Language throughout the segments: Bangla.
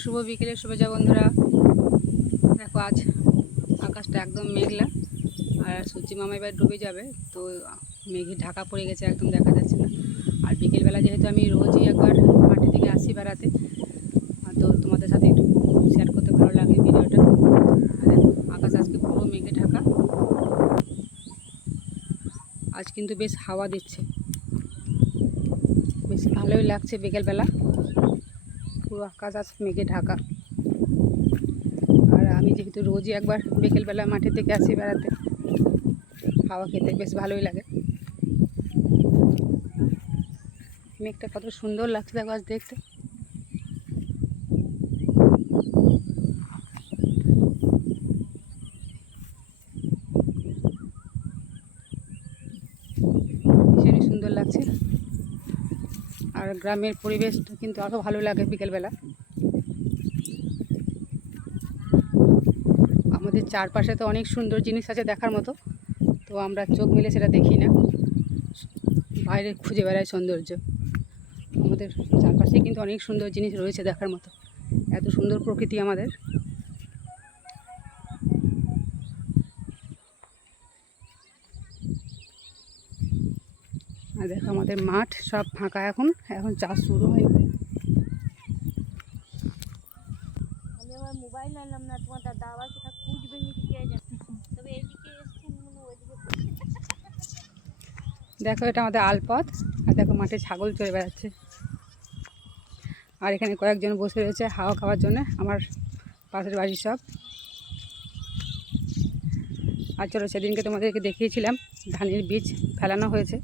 শুভ বিকেলে শুভেচ্ছা বন্ধুরা। দেখো, আজ আকাশটা একদম মেঘলা, আর সূর্যি মামা এবার ডুবে যাবে, তো মেঘে ঢাকা পড়ে গেছে, একদম দেখা যাচ্ছে না। আর বিকেলবেলা যেহেতু আমি রোজই একবার মাটি থেকে আসি বেড়াতে তো তোমাদের সাথে একটু শেয়ার করতে ভালো লাগে ভিডিওটা। আর আকাশ আজকে পুরো মেঘে ঢাকা। আজ কিন্তু বেশ হাওয়া দিচ্ছে। বেশ ভালোই লাগছে বিকেলবেলা। পুরো আকাশ আজ মেঘে ঢাকা। আর আমি যেহেতু রোজই একবার বিকেলবেলা মাঠে থেকে আসি বেড়াতে, হাওয়া খেতে বেশ ভালোই লাগে। মেঘটা কত সুন্দর লাগছে দেখো আজ দেখতে। ভীষণই সুন্দর লাগছে। আর গ্রামের পরিবেশটা কিন্তু আরও ভালো লাগে বিকেলবেলা। আমাদের চারপাশে তো অনেক সুন্দর জিনিস আছে দেখার মতো, তো আমরা চোখ মিলে সেটা দেখি না। বাইরে খুঁজে বেড়াই সৌন্দর্য। আমাদের চারপাশে কিন্তু অনেক সুন্দর জিনিস রয়েছে দেখার মতো। এত সুন্দর প্রকৃতি আমাদের। আর দেখো আমাদের মাঠ সব ফাঁকা এখন এখন চাষ শুরু হয়নি। মোবাইল আনলাম না তোমার দাদা কোথাও খুঁজবে তবে এদিকে দেখো এটা আমাদের আলপথ আর দেখো মাঠে ছাগল চলে বেড়াচ্ছে। আর এখানে কয়েকজন বসে রয়েছে হাওয়া খাওয়ার জন্য আমার পাশের বাড়ির সব। আর চলো সেদিনকে তোমাদেরকে দেখিয়েছিলাম ধানের বীজ ফেলানো হয়েছে।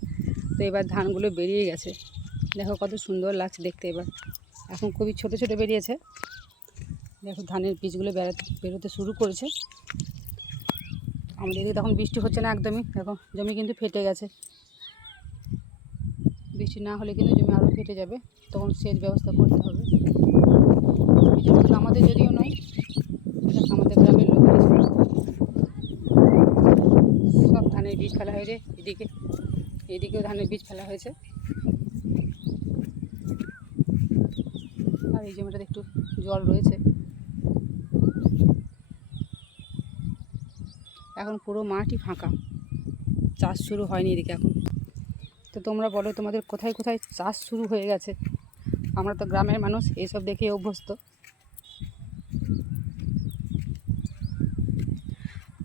এবার ধানগুলো বেরিয়ে গেছে। দেখো কত সুন্দর লাগছে দেখতে এবার। এখন খুবই ছোট ছোট বেরিয়েছে। দেখো ধানের বীজগুলো বেড়াতে বেরোতে শুরু করেছে। আমাদের এদিকে তখন বৃষ্টি হচ্ছে না একদমই। দেখো, জমি কিন্তু ফেটে গেছে। বৃষ্টি না হলে কিন্তু জমি আরও ফেটে যাবে। তখন সেচ ব্যবস্থা করতে হবে। আমাদের যদিও নয় আমাদের গ্রামের লোকের সব ধানের বীজ ফেলা হয়েছে এদিকে। এদিকেও ধানের বীজ ফেলা হয়েছে। আর এই জমিটাতে একটু জল রয়েছে। এখন পুরো মাঠই ফাঁকা। চাষ শুরু হয়নি এদিকে এখন। তো তোমরা বলো, তোমাদের কোথায় কোথায় চাষ শুরু হয়ে গেছে? আমরা তো গ্রামের মানুষ এইসব দেখে অভ্যস্ত।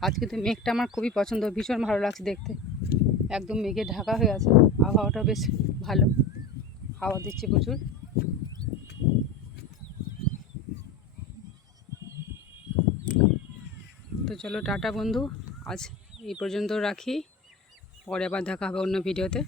আজ কিন্তু মেঘটা আমার খুবই পছন্দ, ভীষণ ভালো লাগছে দেখতে। একদম মেঘে ঢাকা হয়ে আছে। আবহাওয়াটা বেশ ভালো। হাওয়া দিচ্ছে প্রচুর। তো চলো টাটা বন্ধু। আজ এই পর্যন্ত রাখি। পরে আবার দেখা হবে অন্য ভিডিওতে।